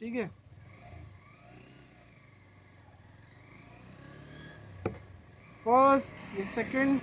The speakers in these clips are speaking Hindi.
ठीक है। फर्स्ट, ये सेकंड।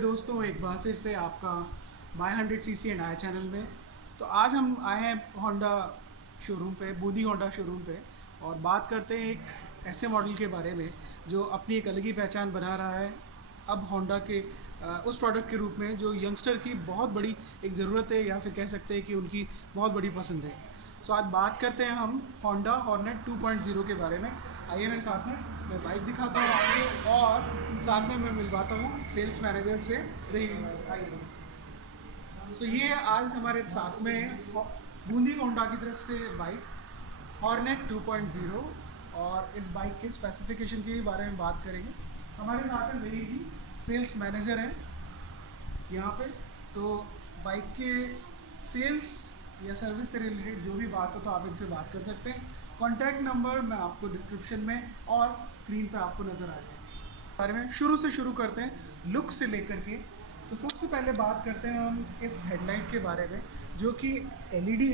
दोस्तों, एक बार फिर से आपका माई 100cc नया चैनल में। तो आज हम आए हैं होंडा शोरूम पे, बूंदी होंडा शोरूम पे, और बात करते हैं एक ऐसे मॉडल के बारे में जो अपनी एक अलग ही पहचान बना रहा है अब होंडा के उस प्रोडक्ट के रूप में जो यंगस्टर की बहुत बड़ी एक ज़रूरत है, या फिर कह सकते हैं कि उनकी बहुत बड़ी पसंद है। तो आज बात करते हैं हम होंडा हॉर्नेट 2.0 के बारे में। आइए मेरे साथ में, मैं बाइक दिखाता हूँ आपको और साथ में मैं मिलवाता हूँ सेल्स मैनेजर से। आइए, तो ये आज हमारे साथ में बूंदी होंडा की तरफ से बाइक हॉर्नेट 2.0, और इस बाइक के स्पेसिफिकेशन के बारे में बात करेंगे। हमारे साथ में मेरी ही सेल्स मैनेजर है यहाँ पे। तो बाइक के सेल्स या सर्विस से रिलेटेड जो भी बात हो तो आप इनसे बात कर सकते हैं। कॉन्टैक्ट नंबर मैं आपको डिस्क्रिप्शन में और स्क्रीन पे आपको नज़र आ जाएगा। बारे में शुरू से शुरू करते हैं, लुक से लेकर के। तो सबसे पहले बात करते हैं हम इस हेडलाइट के बारे में, जो कि LED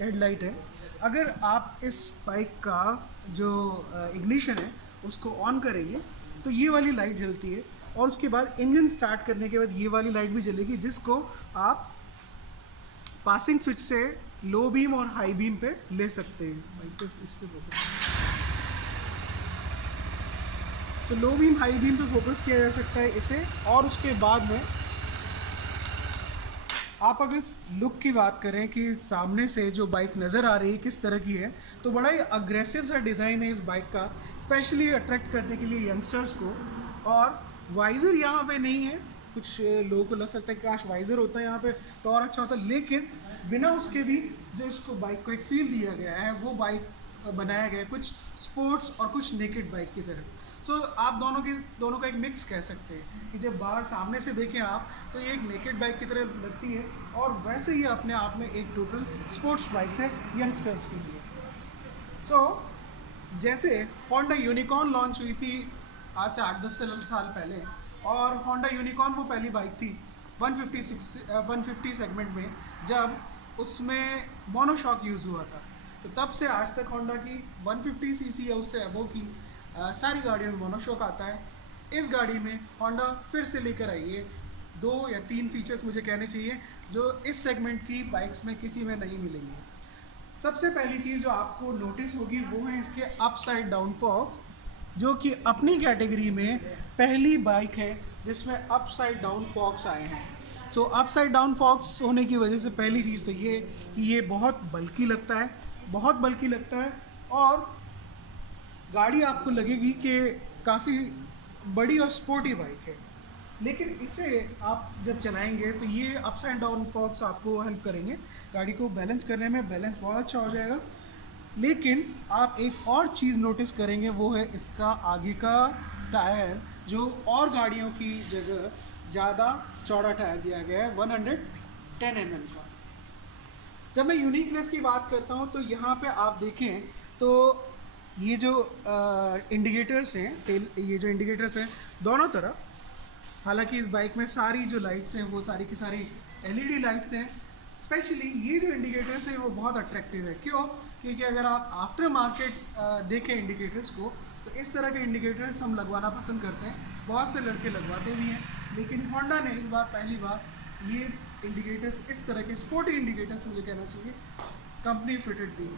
हेडलाइट है। अगर आप इस बाइक का जो इग्निशन है उसको ऑन करेंगे तो ये वाली लाइट जलती है, और उसके बाद इंजन स्टार्ट करने के बाद ये वाली लाइट भी जलेगी, जिसको आप पासिंग स्विच से लो बीम और हाई बीम पे ले सकते हैं। तो लो बीम हाई बीम पे फोकस किया जा सकता है इसे। और उसके बाद में आप अगर इस लुक की बात करें कि सामने से जो बाइक नज़र आ रही है किस तरह की है, तो बड़ा ही अग्रेसिव सा डिज़ाइन है इस बाइक का, स्पेशली अट्रैक्ट करने के लिए यंगस्टर्स को। और वाइज़र यहाँ पे नहीं है, कुछ लोगों को लग सकता है कि काश वाइज़र होता है यहाँ पे तो और अच्छा होता, लेकिन बिना उसके भी जो इसको बाइक को एक फील दिया गया है वो बाइक बनाया गया है कुछ स्पोर्ट्स और कुछ नेकेड बाइक की तरह। सो आप दोनों का एक मिक्स कह सकते हैं कि जब बाहर सामने से देखें आप तो ये एक नेकेड बाइक की तरह लगती है, और वैसे ही अपने आप में एक टोटल स्पोर्ट्स बाइक्स है यंगस्टर्स के लिए। सो जैसे होंडा यूनिकॉर्न लॉन्च हुई थी आज से 8-10 साल पहले, और होंडा यूनिकॉर्न वो पहली बाइक थी 150 सेगमेंट में, जब उसमें मोनोशॉक यूज़ हुआ था। तो तब से आज तक होंडा की 150 सीसी या उससे अबव की सारी गाड़ियों में मोनोशॉक आता है। इस गाड़ी में होंडा फिर से लेकर आई है 2 या 3 फीचर्स मुझे कहने चाहिए जो इस सेगमेंट की बाइक्स में किसी में नहीं मिलेंगे। सबसे पहली चीज़ जो आपको नोटिस होगी वो है इसके अपसाइड डाउन फॉक्स, जो कि अपनी कैटेगरी में पहली बाइक है जिसमें अपसाइड डाउन फॉक्स आए हैं। सो अपसाइड डाउन फॉक्स होने की वजह से पहली चीज़ तो ये कि ये बहुत बल्की लगता है, बहुत बल्की लगता है, और गाड़ी आपको लगेगी कि काफ़ी बड़ी और स्पोर्टी बाइक है। लेकिन इसे आप जब चलाएंगे तो ये अप्स एंड डाउन फॉक्स आपको हेल्प करेंगे गाड़ी को बैलेंस करने में, बैलेंस बहुत अच्छा हो जाएगा। लेकिन आप एक और चीज़ नोटिस करेंगे वो है इसका आगे का टायर, जो और गाड़ियों की जगह ज़्यादा चौड़ा टायर दिया गया है 110 mm का। जब मैं यूनिकनेस की बात करता हूँ तो यहाँ पे आप देखें तो ये जो इंडिकेटर्स हैं, ये जो इंडिकेटर्स हैं दोनों तरफ, हालांकि इस बाइक में सारी जो लाइट्स हैं वो सारी की सारी LED लाइट्स हैं। स्पेशली ये जो इंडिकेटर्स हैं वो बहुत अट्रैक्टिव है। क्यों? क्योंकि अगर आप आफ्टर मार्केट देखें इंडिकेटर्स को तो इस तरह के इंडिकेटर्स हम लगवाना पसंद करते हैं, बहुत से लड़के लगवाते भी हैं, लेकिन होंडा ने इस बार पहली बार ये इंडिकेटर्स, इस तरह के स्पोर्टी इंडिकेटर्स मुझे कहना चाहिए, कंपनी फिटेड दी।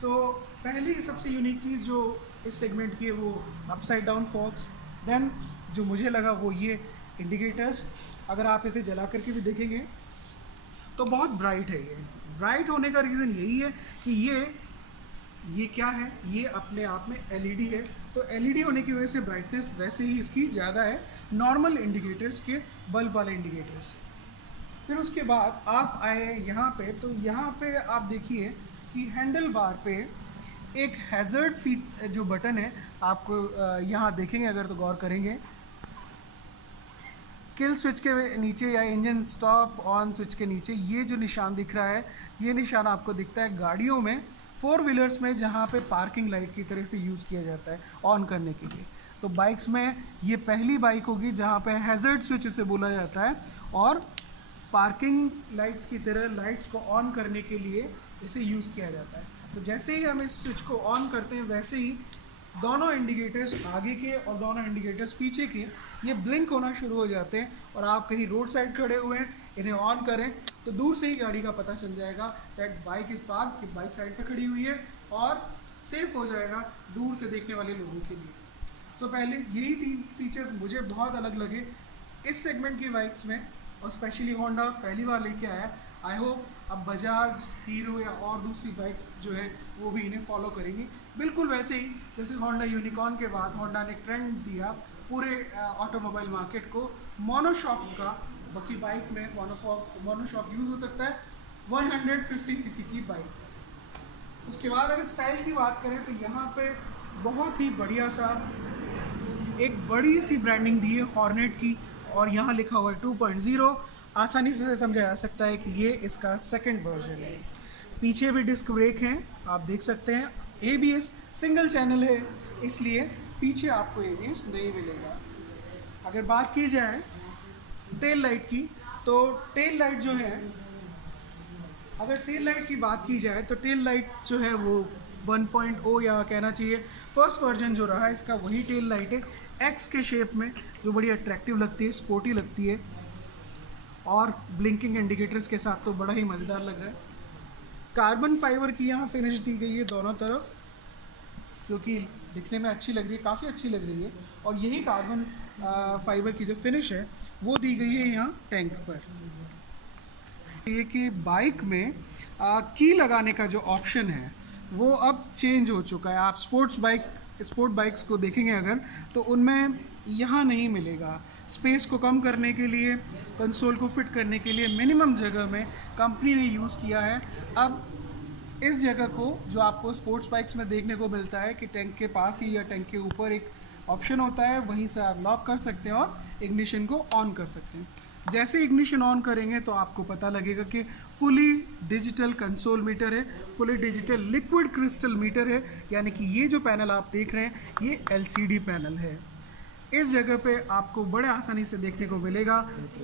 सो पहली सबसे यूनिक चीज़ जो इस सेगमेंट की है वो अपसाइड डाउन फॉक्स। देन जो मुझे लगा वो ये इंडिकेटर्स, अगर आप इसे जला करके भी देखेंगे तो बहुत ब्राइट है। ये ब्राइट होने का रीज़न यही है कि ये क्या है, ये अपने आप में LED है, तो LED होने की वजह से ब्राइटनेस वैसे ही इसकी ज़्यादा है नॉर्मल इंडिकेटर्स के, बल्ब वाले इंडिकेटर्स। फिर उसके बाद आप आए यहाँ पे, तो यहाँ पे आप देखिए कि हैंडल बार पे एक हैज़र्ड जो बटन है आपको यहाँ देखेंगे अगर तो गौर करेंगे, किल स्विच के नीचे या इंजन स्टॉप ऑन स्विच के नीचे ये जो निशान दिख रहा है, ये निशान आपको दिखता है गाड़ियों में, 4 व्हीलर्स में, जहाँ पे पार्किंग लाइट की तरह से यूज़ किया जाता है ऑन करने के लिए। तो बाइक्स में ये पहली बाइक होगी जहाँ पे हैज़र्ड स्विच इसे बोला जाता है, और पार्किंग लाइट्स की तरह लाइट्स को ऑन करने के लिए इसे यूज़ किया जाता है। तो जैसे ही हम इस स्विच को ऑन करते हैं वैसे ही दोनों इंडिकेटर्स आगे के और दोनों इंडिकेटर्स पीछे के ये ब्लिंक होना शुरू हो जाते हैं, और आप कहीं रोड साइड खड़े हुए हैं, इन्हें ऑन करें तो दूर से ही गाड़ी का पता चल जाएगा दैट बाइक इस पार्क, कि बाइक साइड पे खड़ी हुई है, और सेफ हो जाएगा दूर से देखने वाले लोगों के लिए। तो पहले यही 3 फीचर्स मुझे बहुत अलग लगे इस सेगमेंट की बाइक्स में, और स्पेशली होंडा पहली बार लेके आया। आई होप अब बजाज, हीरो या और दूसरी बाइक्स जो है वो भी इन्हें फॉलो करेंगी, बिल्कुल वैसे ही जैसे होंडा यूनिकॉर्न के बाद होंडा ने ट्रेंड दिया पूरे ऑटोमोबाइल मार्केट को मोनोशॉक का। बाकी बाइक में मोनोशॉक यूज़ हो सकता है 150 सीसी की बाइक। उसके बाद अगर स्टाइल की बात करें तो यहाँ पे बहुत ही बढ़िया सा एक बड़ी सी ब्रांडिंग दी है हॉर्नेट की, और यहाँ लिखा हुआ है 2.0। आसानी से समझा जा सकता है कि ये इसका सेकंड वर्जन है। पीछे भी डिस्क ब्रेक हैं, आप देख सकते हैं। ABS सिंगल चैनल है, इसलिए पीछे आपको ABS नहीं मिलेगा। अगर बात की जाए टेल लाइट की, तो टेल लाइट जो है, अगर टेल लाइट की बात की जाए तो टेल लाइट जो है वो 1.0 या कहना चाहिए फर्स्ट वर्जन जो रहा है इसका वही टेल लाइट है, X के शेप में, जो बड़ी अट्रैक्टिव लगती है, स्पोर्टी लगती है, और ब्लिंकिंग इंडिकेटर्स के साथ तो बड़ा ही मज़ेदार लग रहा है। कार्बन फाइबर की यहाँ फिनिश दी गई है दोनों तरफ, जो कि दिखने में अच्छी लग रही है, काफ़ी अच्छी लग रही है। और यही कार्बन फाइबर की जो फिनिश है वो दी गई है यहाँ टैंक पर। ये कि बाइक में की लगाने का जो ऑप्शन है वो अब चेंज हो चुका है। आप स्पोर्ट बाइक्स को देखेंगे अगर, तो उनमें यहाँ नहीं मिलेगा। स्पेस को कम करने के लिए, कंसोल को फिट करने के लिए मिनिमम जगह में कंपनी ने यूज़ किया है। अब इस जगह को जो आपको स्पोर्ट्स बाइक्स में देखने को मिलता है कि टैंक के पास ही या टैंक के ऊपर एक ऑप्शन होता है, वहीं से आप लॉक कर सकते हैं और इग्निशन को ऑन कर सकते हैं। जैसे इग्निशन ऑन करेंगे तो आपको पता लगेगा कि फुली डिजिटल कंसोल मीटर है, fully digital liquid crystal meter है, यानी कि ये जो पैनल आप देख रहे हैं ये LCD पैनल है। इस जगह पे आपको बड़े आसानी से देखने को मिलेगा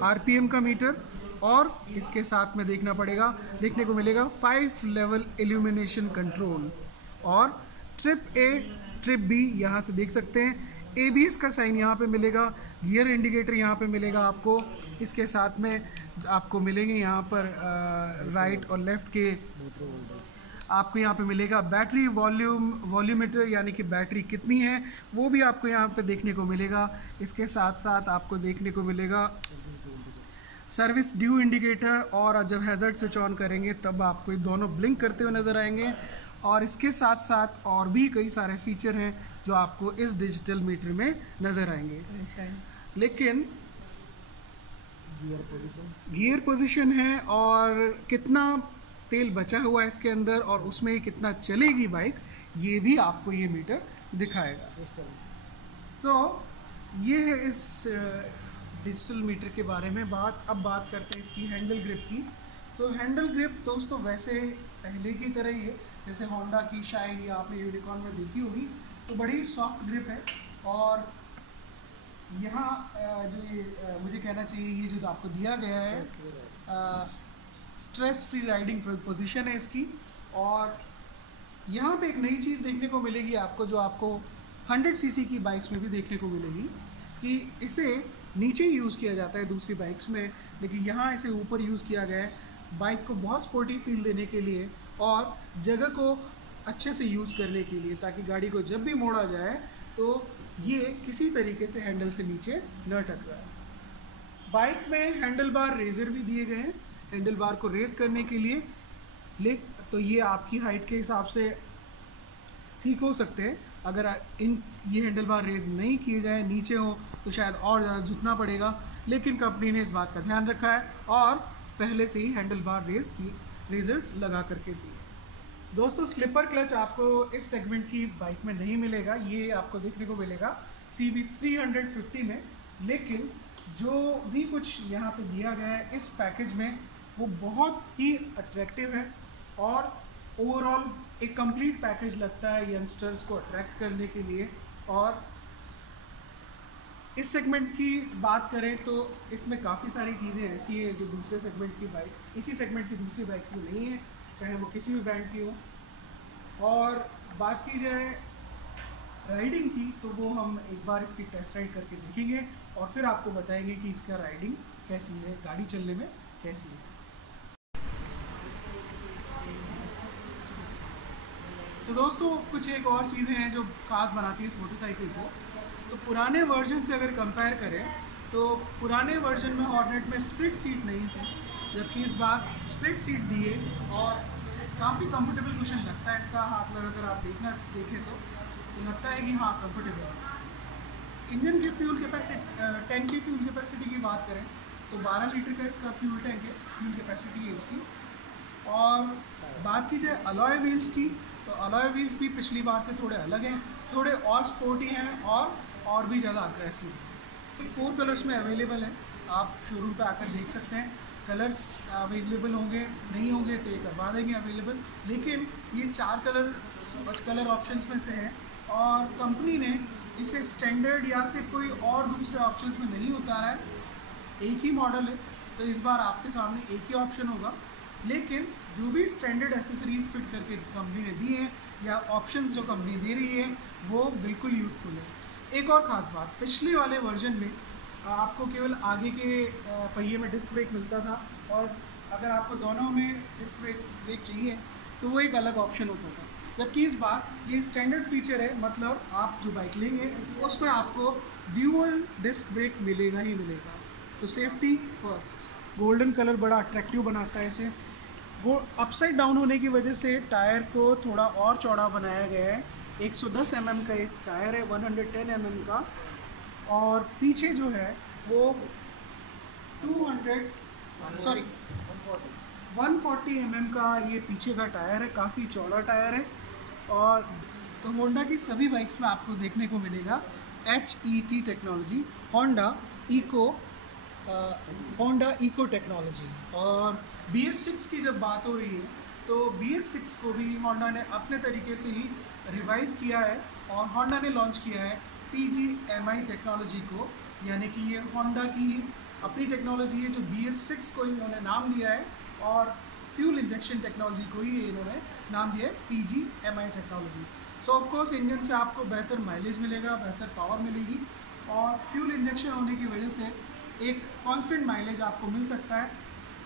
RPM का मीटर, और इसके साथ में देखने को मिलेगा 5 लेवल इल्यूमिनेशन कंट्रोल और ट्रिप ए ट्रिप बी यहाँ से देख सकते हैं। ABS का साइन यहाँ पे मिलेगा, गियर इंडिकेटर यहाँ पे मिलेगा आपको। इसके साथ में आपको मिलेंगे यहाँ पर राइट और लेफ्ट के, आपको यहाँ पे मिलेगा बैटरी वॉल्यूमीटर, यानी कि बैटरी कितनी है वो भी आपको यहाँ पे देखने को मिलेगा। इसके साथ साथ आपको देखने को मिलेगा सर्विस ड्यू इंडिकेटर, और जब हैज़र्ड स्विच ऑन करेंगे तब आपको ये दोनों ब्लिंक करते हुए नज़र आएंगे। और इसके साथ साथ और भी कई सारे फीचर हैं जो आपको इस डिजिटल मीटर में नज़र आएंगे। लेकिन गियर पोजीशन है और कितना तेल बचा हुआ है इसके अंदर और उसमें कितना चलेगी बाइक, ये भी आपको ये मीटर दिखाएगा। सो ये है इस डिजिटल मीटर के बारे में बात। अब बात करते हैं इसकी हैंडल ग्रिप की। तो हैंडल ग्रिप दोस्तों वैसे पहले की तरह ही है, जैसे होंडा की शाइन या आपने यूनिकॉर्न में देखी होगी, तो बड़ी सॉफ्ट ग्रिप है। और यहाँ जो ये मुझे कहना चाहिए, ये जो आपको दिया गया है स्ट्रेस फ्री राइडिंग पोजीशन है इसकी। और यहाँ पे एक नई चीज़ देखने को मिलेगी आपको, जो आपको 100 सीसी की बाइक्स में भी देखने को मिलेगी, कि इसे नीचे यूज़ किया जाता है दूसरी बाइक्स में, लेकिन यहाँ इसे ऊपर यूज़ किया गया है बाइक को बहुत स्पोर्टी फील देने के लिए और जगह को अच्छे से यूज़ करने के लिए, ताकि गाड़ी को जब भी मोड़ा जाए तो ये किसी तरीके से हैंडल से नीचे न टकराए। बाइक में हैंडल बार रेजर भी दिए गए हैं हैंडल बार को रेज करने के लिए, तो ये आपकी हाइट के हिसाब से ठीक हो सकते हैं। अगर ये हैंडल बार रेज नहीं किए जाए, नीचे हो, तो शायद और ज़्यादा झुकना पड़ेगा, लेकिन कंपनी ने इस बात का ध्यान रखा है और पहले से ही हैंडल बार रेजर्स लगा करके दिए। दोस्तों स्लिपर क्लच आपको इस सेगमेंट की बाइक में नहीं मिलेगा, ये आपको देखने को मिलेगा CB 350 में। लेकिन जो भी कुछ यहाँ पे दिया गया है इस पैकेज में वो बहुत ही अट्रैक्टिव है और ओवरऑल एक कंप्लीट पैकेज लगता है यंगस्टर्स को अट्रैक्ट करने के लिए। और इस सेगमेंट की बात करें तो इसमें काफ़ी सारी चीज़ें ऐसी हैं जो दूसरे सेगमेंट की बाइक, इसी सेगमेंट की दूसरी बाइक में नहीं है, चाहे वो किसी भी ब्रांड की हो। और बात की जाए राइडिंग की, तो वो हम एक बार इसकी टेस्ट राइड करके देखेंगे और फिर आपको बताएंगे कि इसका राइडिंग कैसी है, गाड़ी चलने में कैसी है। तो दोस्तों कुछ एक और चीज़ें हैं जो खास बनाती है इस मोटरसाइकिल को। तो पुराने वर्जन से अगर कंपेयर करें तो पुराने वर्जन में हॉर्नेट में स्प्लिट सीट नहीं थी, जबकि इस बार स्प्लिट सीट दिए और काफ़ी कंफर्टेबल कुशन लगता है इसका। हाथ लगाकर आप देखें तो लगता है कि हाँ कंफर्टेबल है। इंजन की फ्यूल कैपेसिटी, टैंक की फ्यूल कैपेसिटी की बात करें तो 12 लीटर का इसका फ्यूल टैंक है, फ्यूल कैपेसिटी है इसकी। और बात की जाए अलॉय व्हील्स की, तो अलॉय व्हील्स भी पिछली बार से थोड़े अलग हैं, थोड़े और स्पोर्टी हैं और भी ज़्यादा अग्रेसिव हैं। तो 4 कलर्स में अवेलेबल है, आप शोरूम पे आकर देख सकते हैं। कलर्स अवेलेबल होंगे, नहीं होंगे तो ये करवा देंगे अवेलेबल, लेकिन ये 4 कलर ऑप्शंस में से है और कंपनी ने इसे स्टैंडर्ड या फिर कोई और दूसरे ऑप्शंस में नहीं उतारा है। एक ही मॉडल है तो इस बार आपके सामने एक ही ऑप्शन होगा, लेकिन जो भी स्टैंडर्ड एसेसरीज फिट करके कंपनी ने दी हैं या ऑप्शंस जो कंपनी दे रही है वो बिल्कुल यूज़फुल है। एक और ख़ास बात, पिछले वाले वर्जन में आपको केवल आगे के पहिए में डिस्क ब्रेक मिलता था और अगर आपको दोनों में डिस्क ब्रेक चाहिए तो वो एक अलग ऑप्शन होता था, जबकि इस बार ये स्टैंडर्ड फीचर है। मतलब आप जो बाइक लेंगे तो उसमें आपको ड्यूअल डिस्क ब्रेक मिलेगा ही मिलेगा। तो सेफ्टी फर्स्ट। गोल्डन कलर बड़ा अट्रैक्टिव बनाता है इसे। वो अपसाइड डाउन होने की वजह से टायर को थोड़ा और चौड़ा बनाया गया है। 110 mm का एक टायर है, 110 mm का, और पीछे जो है वो 140 mm का ये पीछे का टायर है, काफ़ी चौड़ा टायर है। और तो होंडा की सभी बाइक्स में आपको देखने को मिलेगा HET technology, Honda eco technology. और BS6 की जब बात हो रही है तो BS6 को भी होंडा ने अपने तरीके से ही रिवाइज़ किया है और होंडा ने लॉन्च किया है PGMI टेक्नोलॉजी को, यानी कि ये होंडा की अपनी टेक्नोलॉजी है जो BS6 को इन्होंने नाम दिया है, और फ्यूल इंजेक्शन टेक्नोलॉजी को ही इन्होंने नाम दिया है PGMI technology. So of course engine से आपको बेहतर माइलेज मिलेगा, बेहतर पावर मिलेगी, और फ्यूल इंजेक्शन होने की वजह से एक कांस्टेंट माइलेज आपको मिल सकता है।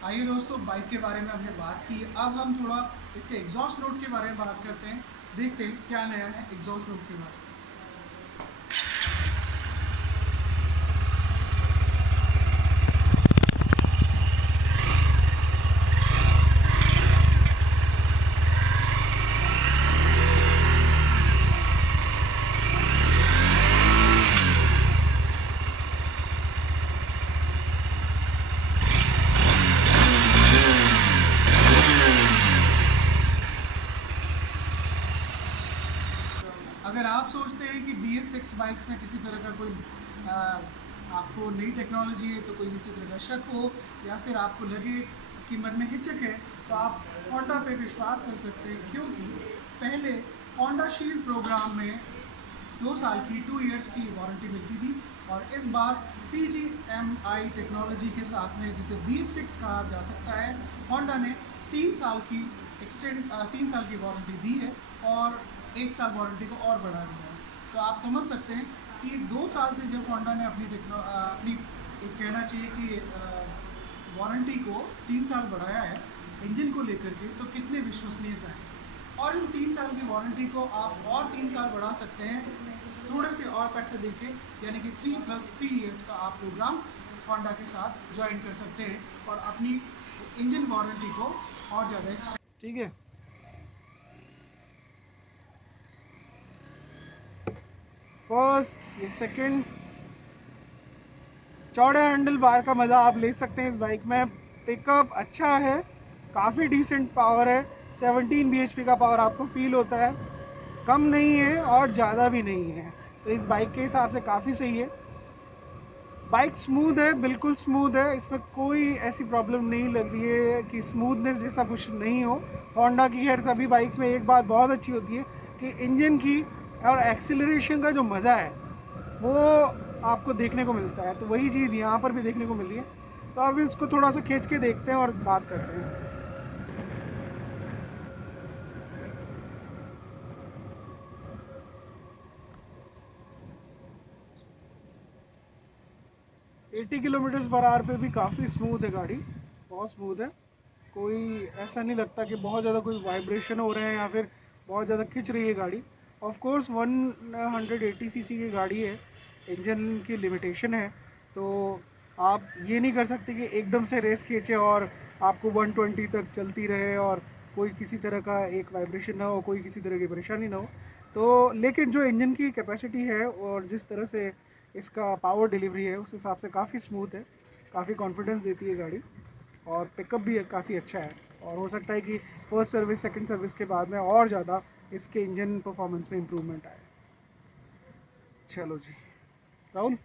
आइए दोस्तों, बाइक के बारे में हमने बात की, अब हम थोड़ा इसके एग्जॉस्ट नोट के बारे में बात करते हैं, देखते हैं क्या नया है एग्जॉस्ट नोट के बारे में। अगर आप सोचते हैं कि BS6 बाइक्स में किसी तरह का कोई आपको नई टेक्नोलॉजी है, तो कोई किसी तरह का शक हो, या फिर आपको लगे कि मन में हिचक है, तो आप होंडा पे विश्वास कर सकते हैं, क्योंकि पहले होंडा शील्ड प्रोग्राम में 2 साल की 2 इयर्स की वारंटी मिलती थी, और इस बार PGMI टेक्नोलॉजी के साथ में, जिसे BS6 कहा जा सकता है, होंडा ने 3 साल की 3 साल की वारंटी दी है, और 1 साल वारंटी को और बढ़ा दिया है। तो आप समझ सकते हैं कि 2 साल से जब होंडा ने अपनी एक कहना चाहिए कि वारंटी को 3 साल बढ़ाया है इंजन को लेकर के, तो कितने विश्वसनीयता है। और इन 3 साल की वारंटी को आप और 3 साल बढ़ा सकते हैं थोड़े से और पैसे देके, यानी कि 3 + 3 ईयर्स का आप प्रोग्राम होंडा के साथ ज्वाइन कर सकते हैं, और अपनी इंजन वारंटी को और ज़्यादा एक्सटेंड। ठीक है, फर्स्ट, ये सेकंड, चौड़े हैंडल बार का मज़ा आप ले सकते हैं इस बाइक में। पिकअप अच्छा है, काफ़ी डिसेंट पावर है, 17 bhp का पावर आपको फील होता है, कम नहीं है और ज़्यादा भी नहीं है, तो इस बाइक के हिसाब से काफ़ी सही है। बाइक स्मूथ है, बिल्कुल स्मूथ है, इसमें कोई ऐसी प्रॉब्लम नहीं लग रही है कि स्मूथनेस जैसा कुछ नहीं हो। होंडा की खैर सभी बाइक्स में एक बात बहुत अच्छी होती है कि इंजन की और एक्सीलरेशन का जो मज़ा है वो आपको देखने को मिलता है, तो वही चीज़ यहाँ पर भी देखने को मिल रही है। तो अब इसको थोड़ा सा खींच के देखते हैं और बात करते हैं। एटी km/h पे भी काफ़ी स्मूथ है गाड़ी, बहुत स्मूथ है, कोई ऐसा नहीं लगता कि बहुत ज़्यादा कोई वाइब्रेशन हो रहे हैं या फिर बहुत ज़्यादा खिंच रही है गाड़ी। ऑफ कोर्स 180 cc की गाड़ी है, इंजन की लिमिटेशन है, तो आप ये नहीं कर सकते कि एकदम से रेस खींचे और आपको 120 तक चलती रहे और कोई किसी तरह का एक वाइब्रेशन ना हो, कोई किसी तरह की परेशानी ना हो। तो लेकिन जो इंजन की कैपेसिटी है और जिस तरह से इसका पावर डिलीवरी है, उस हिसाब से काफ़ी स्मूथ है, काफ़ी कॉन्फिडेंस देती है गाड़ी, और पिकअप भी काफ़ी अच्छा है, और हो सकता है कि फर्स्ट सर्विस सेकंड सर्विस के बाद में और ज़्यादा इसके इंजन परफॉर्मेंस में इम्प्रूवमेंट आए। चलो जी राहुल।